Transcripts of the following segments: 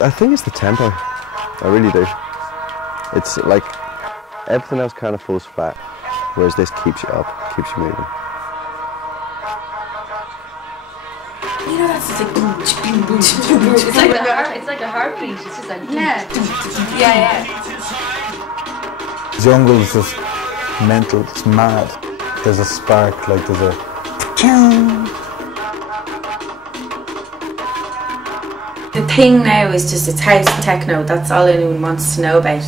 I think it's the tempo. I really do. It's like everything else kind of falls flat, whereas this keeps you up, keeps you moving. You know, that's just like it's like a heartbeat. It's just like yeah. Jungle's just mental. It's mad. There's a spark, like there's a. The thing now is just it's house techno. That's all anyone wants to know about.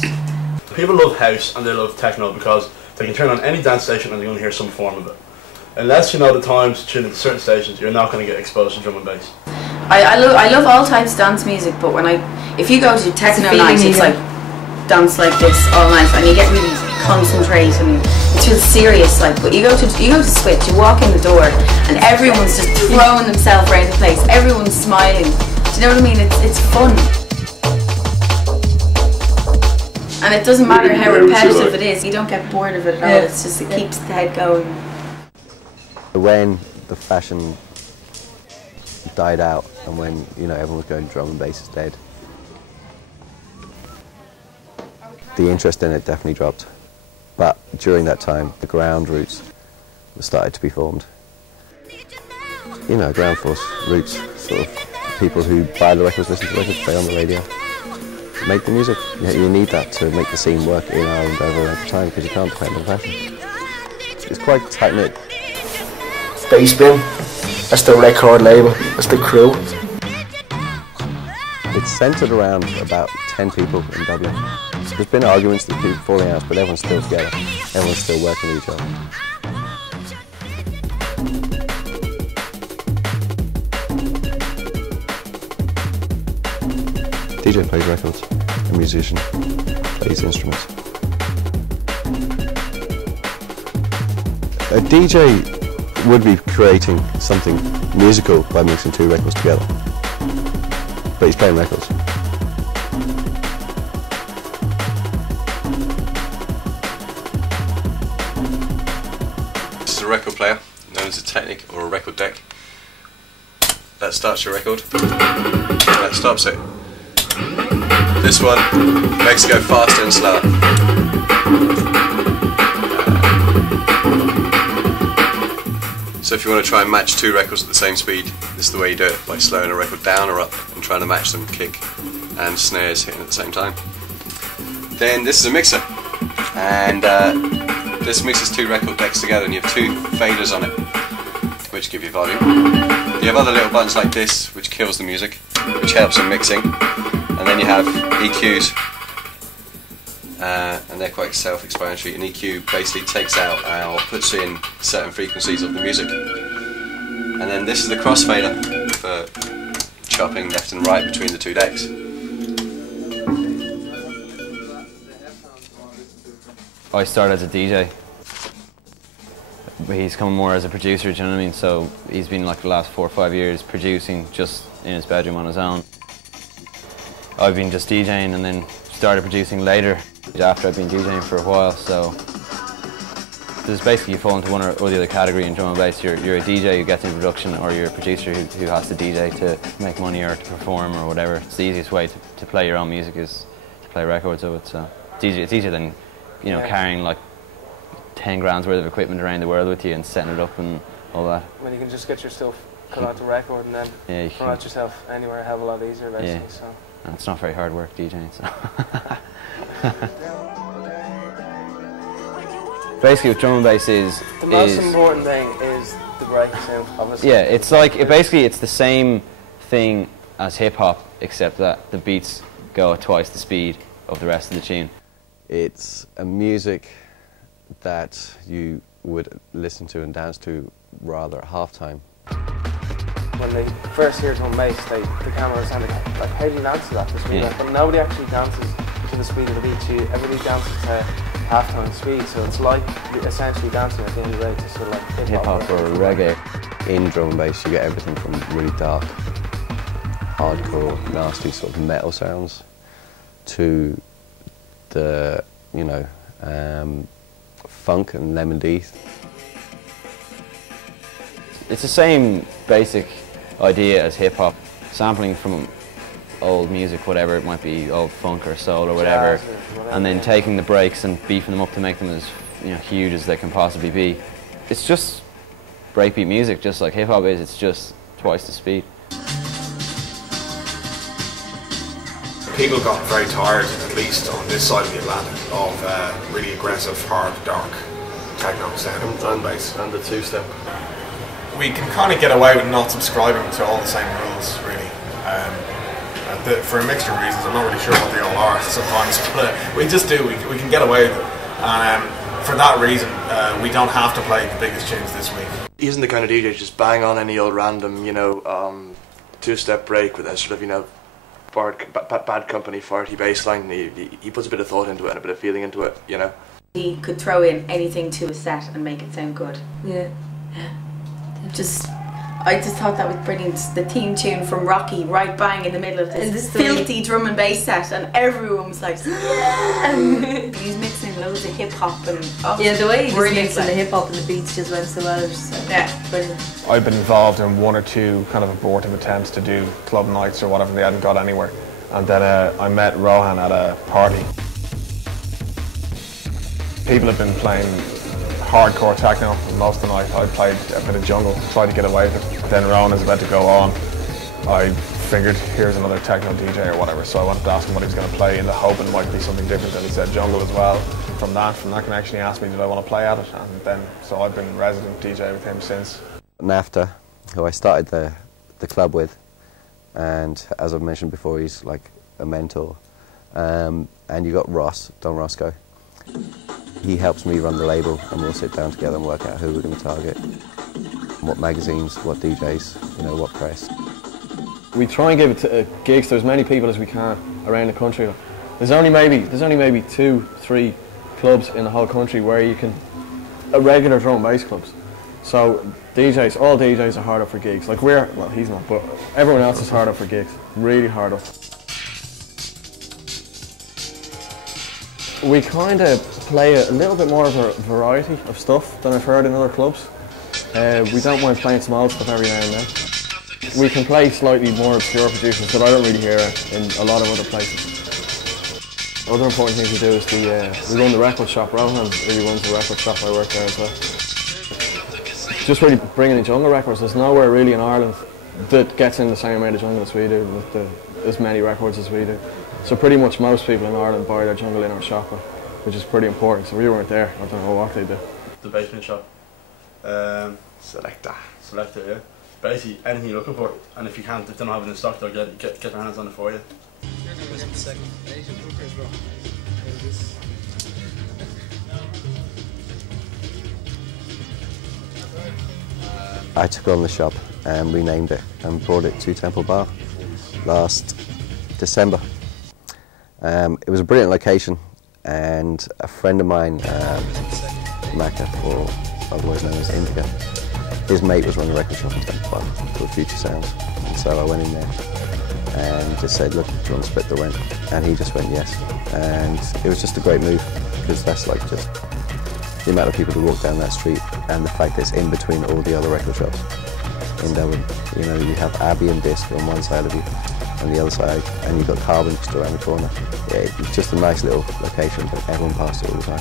People love house and they love techno because they can turn on any dance station and they're going to hear some form of it. Unless you know the times to tune into certain stations, you're not going to get exposed to drum and bass. I love all types of dance music, but if you go to techno night, it's like dance like this all night, and you get really concentrate and it feels serious. Like, but you go to Switch, you walk in the door, and everyone's just throwing themselves around the place. Everyone's smiling. Do you know what I mean? It's fun. And it doesn't matter how repetitive it is, you don't get bored of it at all. It's just, it keeps the head going. When the fashion died out and when, you know, everyone was going drum and bass is dead, the interest in it definitely dropped. But during that time, the ground roots started to be formed. You know, ground force roots, sort of people who buy the records, listen to the records, play on the radio, make the music. You need that to make the scene work in Ireland over a length of time because you can't depend on fashion. It's quite tight-knit. Bassbin, that's the record label, that's the crew. It's centred around about 10 people in Dublin. There's been arguments, there's people falling out, but everyone's still together. Everyone's still working with each other. DJ plays records, a musician plays instruments. A DJ would be creating something musical by mixing two records together, but he's playing records. This is a record player, known as a Technic or a record deck. That starts your record, that stops it. This one makes it go faster and slower. So if you want to try and match two records at the same speed, this is the way you do it, by slowing a record down or up and trying to match them, kick and snares hitting at the same time. Then this is a mixer, and this mixes two record decks together, and you have two faders on it, which give you volume. You have other little buttons like this, which kills the music, which helps in mixing. And then you have EQs, and they're quite self-explanatory. An EQ basically takes out or puts in certain frequencies of the music. And then this is the crossfader for chopping left and right between the two decks. I started as a DJ. He's come more as a producer, do you know what I mean? So he's been like the last 4 or 5 years producing just in his bedroom on his own. I've been just DJing and then started producing later after I've been DJing for a while. So there's basically, you fall into one or the other category in drum and bass. You're a DJ who gets into production, or you're a producer who has to DJ to make money or to perform or whatever. It's the easiest way to play your own music is to play records of it. So it's easier than, you know, carrying like 10 grand's worth of equipment around the world with you and setting it up and all that. When you can just get your stuff cut out to record and then promote yourself anywhere a hell of a lot easier, basically. Yeah. So. And it's not very hard work DJing, so. Basically what drum and bass is... The most important thing is the breakdown, obviously. Yeah, it's like, basically it's the same thing as hip hop, except that the beats go at twice the speed of the rest of the tune. It's a music that you would listen to and dance to rather at halftime. When they first hear drum and bass, the camera is like, how do you dance to that? The speed? Yeah. But nobody actually dances to the speed of the beat. Everybody dances to halftime speed, so it's like essentially dancing at the end of the day to sort of like hip-hop or reggae. In drum and bass you get everything from really dark, hardcore, nasty sort of metal sounds to the, you know, funk and lemon D. It's the same basic idea as hip hop, sampling from old music, whatever it might be, old funk or soul or whatever, and then taking the breaks and beefing them up to make them as huge as they can possibly be. It's just breakbeat music, just like hip hop is. It's just twice the speed. People got very tired, at least on this side of the Atlantic, of really aggressive, hard, dark techno sound and bass. And the two-step. We can kind of get away with not subscribing to all the same rules, really. For a mixture of reasons, I'm not really sure what they all are sometimes, but we just do. We can get away with it. And for that reason, we don't have to play the biggest tunes this week. He isn't the kind of DJ just bang on any old random, two-step break with a sort of, bad company, farty bass line. He puts a bit of thought into it and a bit of feeling into it, He could throw in anything to a set and make it sound good. Yeah. I just thought that was brilliant. The theme tune from Rocky, right bang in the middle of this filthy drum and bass set, and everyone was like, yeah! He's mixing loads of hip hop and the way he just mixing the hip hop and the beats just went so well. Brilliant. I've been involved in one or two kind of abortive attempts to do club nights or whatever. They hadn't got anywhere, and then I met Rohan at a party. People have been playing hardcore techno most of the night. I played a bit of jungle, tried to get away with it. Then Rowan is about to go on. I figured, here's another techno DJ or whatever, so I wanted to ask him what he was going to play in the hope it might be something different, and he said jungle as well. From that connection, he asked me did I want to play at it, and then so I've been resident DJ with him since. Nafta, who I started the club with, and as I've mentioned before, he's like a mentor. And you got Ross, Don Roscoe. He helps me run the label, and we'll sit down together and work out who we're going to target, what magazines, what DJs, what press. We try and give it to, gigs to as many people as we can around the country. There's only maybe 2-3 clubs in the whole country where you can regular drum and bass clubs. So all DJs are hard up for gigs. Like he's not, but everyone else is hard up for gigs. Really hard up. We kind of play a little bit more of a variety of stuff than I've heard in other clubs. We don't mind playing some old stuff every now and then. We can play slightly more obscure producers that I don't really hear in a lot of other places. Other important things we do is we run the record shop. Rohan really runs the record shop. I work there as well. Just really bringing in jungle records. There's nowhere really in Ireland that gets in the same amount of jungle as we do, with as many records as we do. So pretty much most people in Ireland buy their jungle in our shop, which is pretty important. So we weren't there, I don't know what they do. The Bassbin shop. Selector, yeah. Basically anything you're looking for, and if they don't have it in stock, they'll get their hands on it for you. I took on the shop and renamed it and brought it to Temple Bar last December. It was a brilliant location, and a friend of mine, Maka, or otherwise known as Indica, his mate was running a record shop in Temple Bar called Future Sounds, and so I went in there and just said, look, do you want to split the rent? And he just went yes, and it was just a great move, because that's like just the amount of people who walk down that street, and the fact that it's in between all the other record shops in Dublin. You have Abbey and Disc on one side of you, on the other side, and you've got Carbon just around the corner. Yeah, it's just a nice little location, but everyone passed it all the time.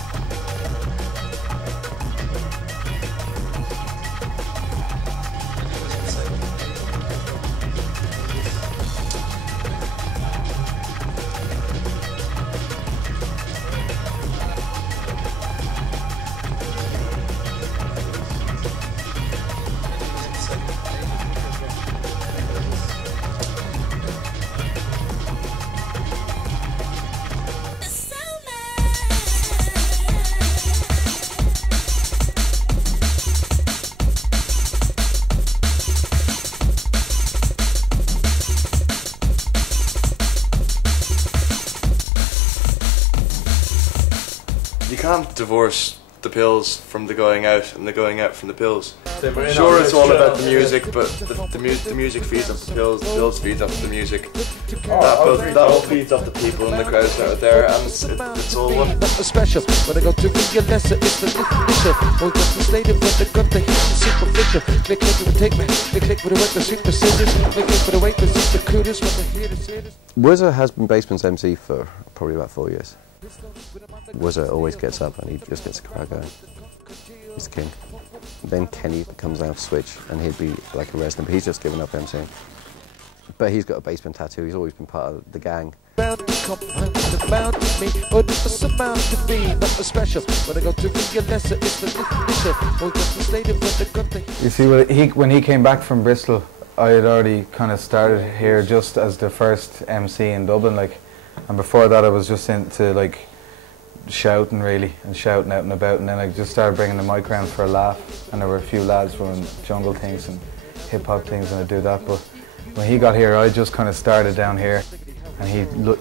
You can't divorce the pills from the going out and the going out from the pills. Sure, it's all about the music, but the music feeds off the pills feeds off the music. That all feeds off the people and the crowds that are there, and it's all one. Special. When I go to read your lesson, it's the definition. Won't get the state of what they got to hit the superficial. Click, click, and take me. Click, click, with the work, the sweet precision. Click, click, with the weight, the super cutest. What they hear, the serious. Wuzzer has been Bassbin's MC for probably about 4 years. Wuzzer always gets up and he just gets the crowd going. He's the king. Then Kenny comes down to switch and he'd be like a resident, but he's just given up MCing. But he's got a Bassbin tattoo, he's always been part of the gang. You see, when he came back from Bristol, I had already kind of started here just as the first MC in Dublin, like, and before that I was just into like shouting really, and shouting out and about, and then I just started bringing the mic around for a laugh, and there were a few lads doing jungle things and hip hop things, and I'd do that. But when he got here, I just kind of started down here, and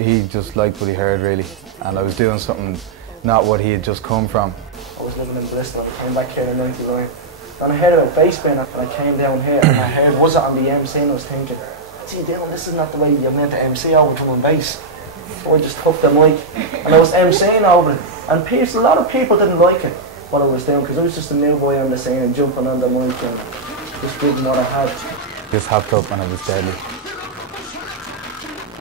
he just liked what he heard really, and I was doing something not what he had just come from. I was living in Bristol, I came back here in '99, and I heard about Bassbin, and I came down here, and I heard was it on the MC, and I was thinking, what's he doing? This is not the way you're meant to MC over drum and bass. So I just took the mic, and I was MCing over it, and a lot of people didn't like it, what I was doing, because I was just a new boy on the scene and jumping on the mic and just giving what I had. Just hopped up and it was deadly.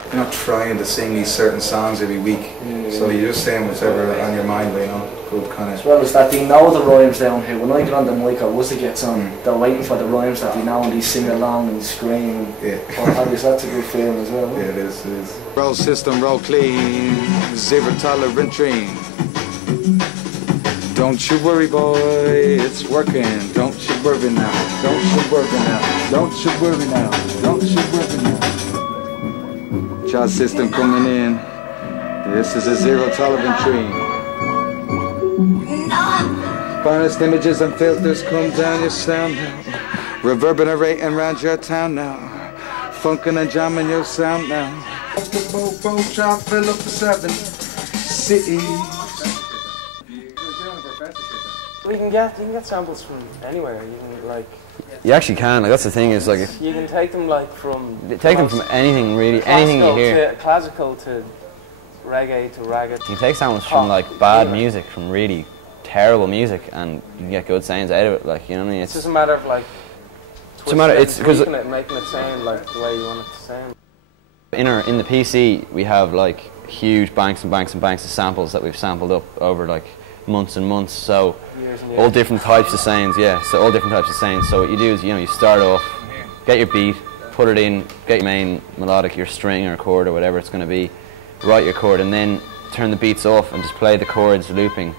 You're not trying to sing these certain songs every week, so you're just saying whatever on your mind, you know, good kind of. As well as that, they know the rhymes down here. When I get on the mic or Wuzzer gets on, they're waiting for the rhymes that they know and they sing along and scream. Yeah. That's a good feeling as well. Yeah, it is, it is. Roll system, roll clean, zero tolerant dream. Don't you worry, boy, it's working. Don't you worry now, don't you worry now, don't you worry now, don't you worry now. Child system coming in. This is a zero tolerant dream. Finest images and filters come down your sound now. Reverberating around your town now. Funkin' and jamming your sound now. Try to fill up the 7 cities. You can get samples from anywhere. You can like. You actually can. Like that's the thing is like. You can take them like from. Take them from anything really, anything you hear. Classical to reggae to ragged. You can take samples from like bad music, from really terrible music, and you can get good sounds out of it. Like you know what I mean. It's just a matter of like. It's a matter. It's because making it sound like the way you want it to sound. In the PC we have like huge banks and banks and banks of samples that we've sampled up over like months and months. So. All different types of sounds, yeah. So all different types of sounds. So what you do is, you know, you start off, get your beat, put it in, get your main melodic, your string or chord or whatever it's going to be, write your chord, and then turn the beats off and just play the chords looping,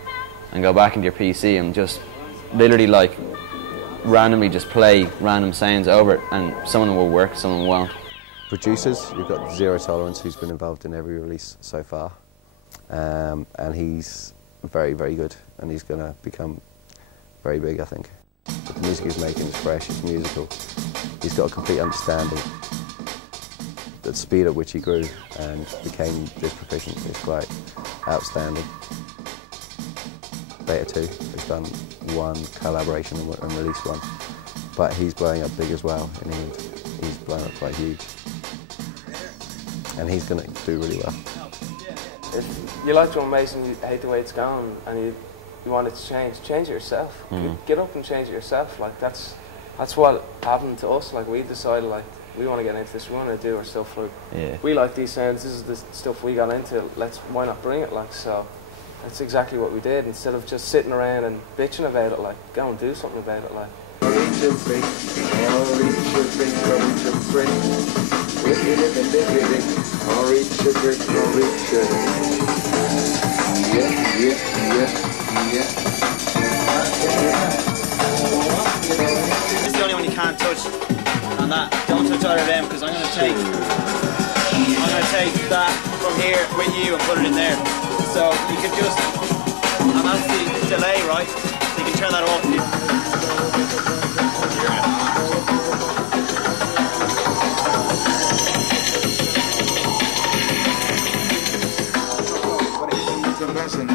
and go back into your PC and just literally like randomly just play random sounds over it, and some of them will work, some of them won't. Producers, you've got Zero Tolerance, who's been involved in every release so far, and he's very, very good, and he's going to become very big, I think. But the music he's making is fresh, it's musical. He's got a complete understanding. The speed at which he grew and became this proficient is quite outstanding. Beta 2 has done one collaboration and released one, but he's blowing up big as well in England. He's blown up quite huge, and he's going to do really well. If you like drum and bass and you hate the way it's going and you want it to change it yourself. Get up and change it yourself. Like that's what happened to us. Like we decided like we want to get into this. We want to do our stuff. Like we like these sounds. This is the stuff we got into. Why not bring it? Like so. That's exactly what we did. Instead of just sitting around and bitching about it, like go and do something about it. Like. It's the only one you can't touch on that. Don't touch either of them because I'm going to take that from here with you and put it in there. So you can just, and that's the delay, right? So you can turn that off.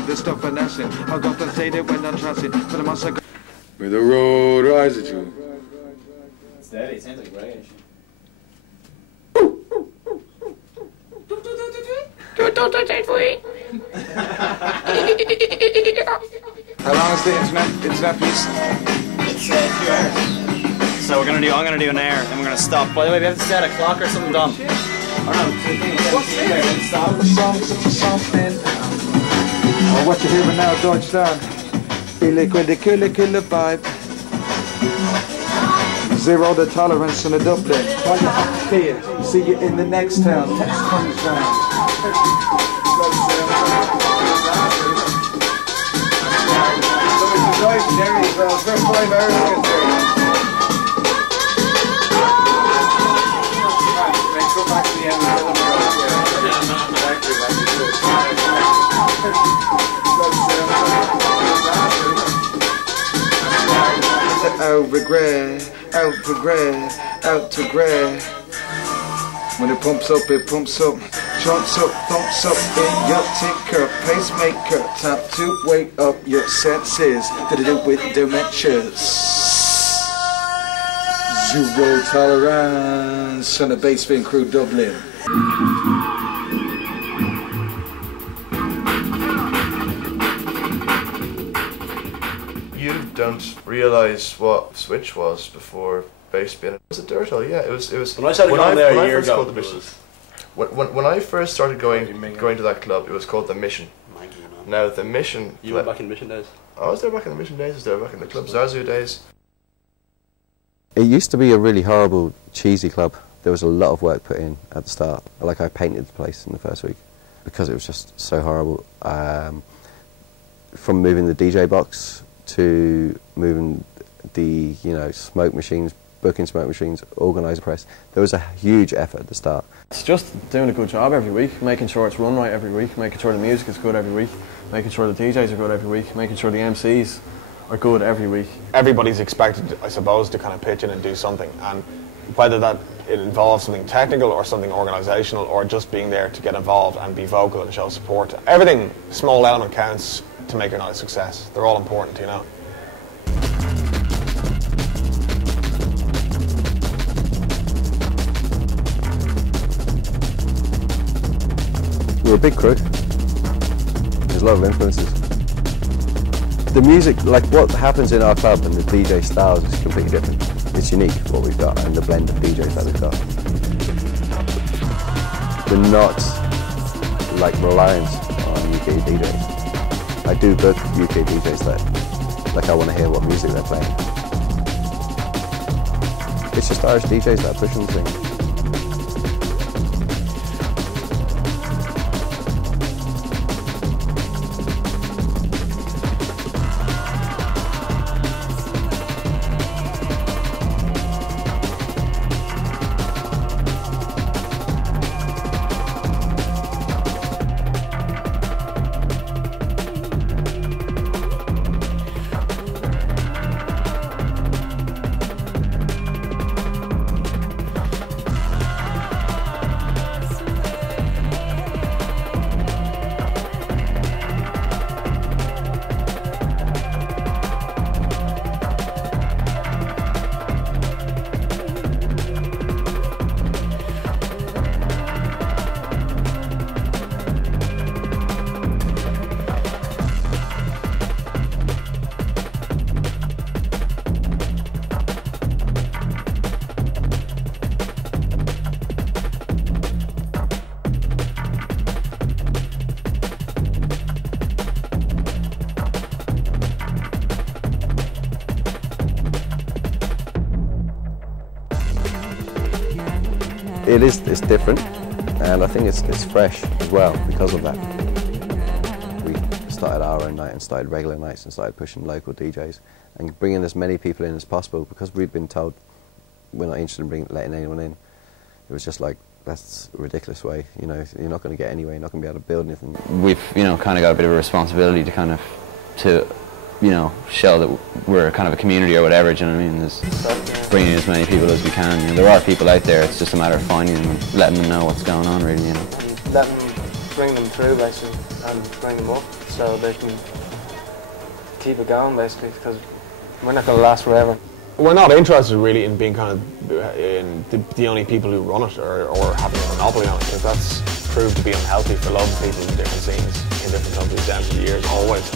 The stuff and that's it. I'll compensate it when I'm trusting. But I must With the road rises to. Steady, it sounds like reggae. How long is the internet piece? It's 2 hours. So I'm gonna do an hour, and we're gonna stop. By the way, we have to set a clock or something done. Or no, stop. Something. Well, what you hearing now, Deutschland? Killer vibe. Zero the tolerance in the Dublin. While you're up here, see you in the next town. Text comes down. Jerry, for 5 hours. Go back to the end of out to grab. When it pumps up, jumps up, thumps up in your tinker, pacemaker. Time to wake up your senses. To do with dementias. Zero tolerance on the Bassbin crew Dublin. You don't realise what Switch was before Bassbin. It was a Dirtle, yeah. It was. When I started going there a year ago, when I first started going to that club, it was called the Mission. Now the Mission. You were back in Mission days. I was there back in the Mission days. I was there back in the Club Zazu days. It used to be a really horrible, cheesy club. There was a lot of work put in at the start. Like, I painted the place in the first week because it was just so horrible. From moving the DJ box to moving the, smoke machines, booking smoke machines, organise press. There was a huge effort at the start. It's just doing a good job every week, making sure it's run right every week, making sure the music is good every week, making sure the DJs are good every week, making sure the MCs are good every week. Everybody's expected, I suppose, to kind of pitch in and do something, and whether that it involves something technical or something organisational or just being there to get involved and be vocal and show support. Everything, small element counts to make your night a success. They're all important, We're a big crew. There's a lot of influences. The music, like what happens in our club and the DJ styles is completely different. It's unique what we've got and the blend of DJs that we've got. We're not like reliant on UK DJs. I do book UK DJs that I want to hear what music they're playing. It's just Irish DJs that are pushing things. It's different, and I think it's fresh as well because of that. We started our own night and started regular nights and started pushing local DJs and bringing as many people in as possible because we'd been told we're not interested in letting anyone in. It was just like, that's a ridiculous way, you're not going to get anywhere, you're not going to be able to build anything. We've, kind of got a bit of a responsibility to show that we're kind of a community or whatever, do you know what I mean? There's bringing in as many people as we can. There are people out there, it's just a matter of finding them and letting them know what's going on, really, And letting them, bring them through, basically, and bring them up so they can keep it going, basically, because We're not going to last forever. We're not interested really in being kind of the only people who run it or having a monopoly on it, because that's proved to be unhealthy for loads of people in different scenes, in different countries down through the years, always.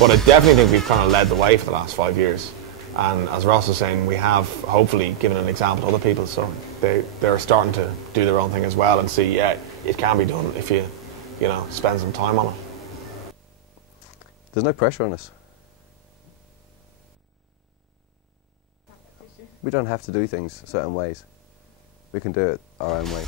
But I definitely think we've kind of led the way for the last 5 years. And as Ross was saying, we have hopefully given an example to other people, so they're starting to do their own thing as well and see, yeah, it can be done if you know, spend some time on it. There's no pressure on us. We don't have to do things certain ways. We can do it our own way.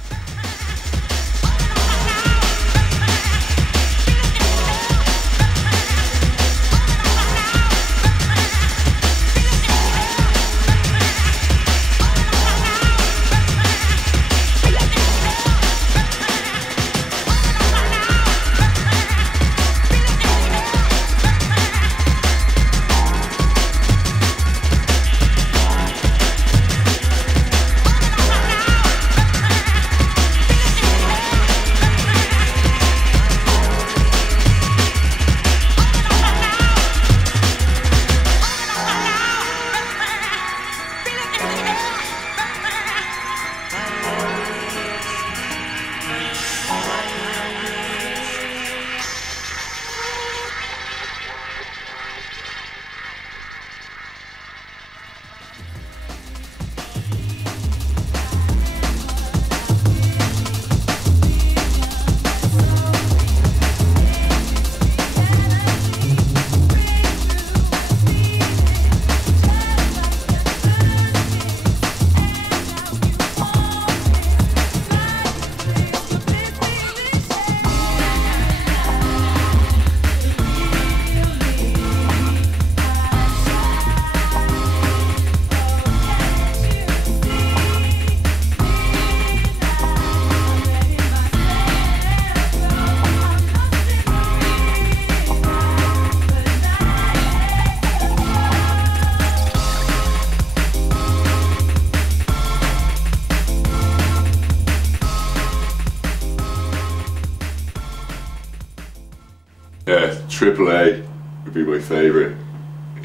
Yeah, AAA would be my favourite.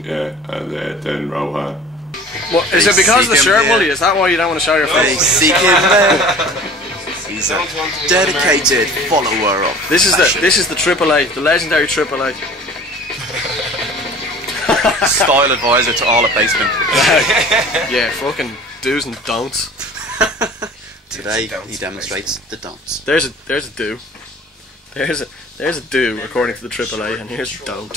Yeah, and then Rohan. What, is it because of the shirt, Wooly? Is that why you don't want to show your face? Seek him there. He's a dedicated follower of this is the AAA, the legendary AAA. Style advisor to all at Bassbin. Yeah, fucking do's and don'ts. Today he demonstrates the don'ts. There's a do. There's a do according to the AAA, and here's a don't.